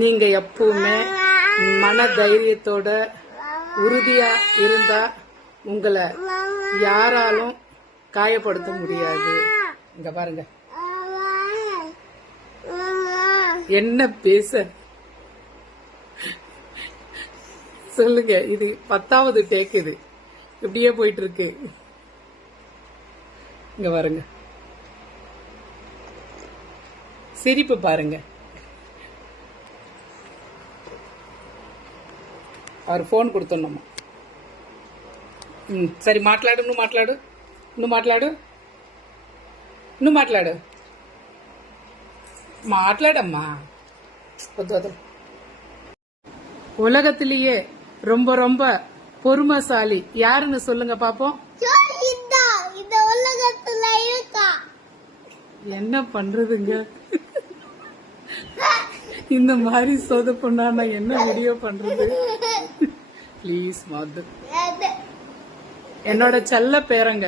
நீங்க எப்பவுமே மன தைரியத்தோட உறுதியா இருந்தா உங்களை யாராலும் காயப்படுத்த முடியாது. இங்க பாருங்க என்ன பேச சொல்லுங்க. இது 10வது டேக். இது இப்படியே போயிட்டு இருக்கு. இங்க பாருங்க சிரிப்பு பாருங்க. அவர் ఫోన్ கொடுத்துடணுமா? సరే మాట్లాడు. నువ్వు మాట్లాడు మాట్లాడమ్మా. వద్దు. உலகத்திலேயே ரொம்ப ரொம்ப பொறுமைசாலி யாருன்னு சொல்லுங்க பாப்போம். என்ன பண்றதுங்க இந்த மாதிரி சொதப்புனா நான் என்ன வீடியோ பண்றது? ப்ளீஸ் மாது என்னோட செல்ல பேரங்க.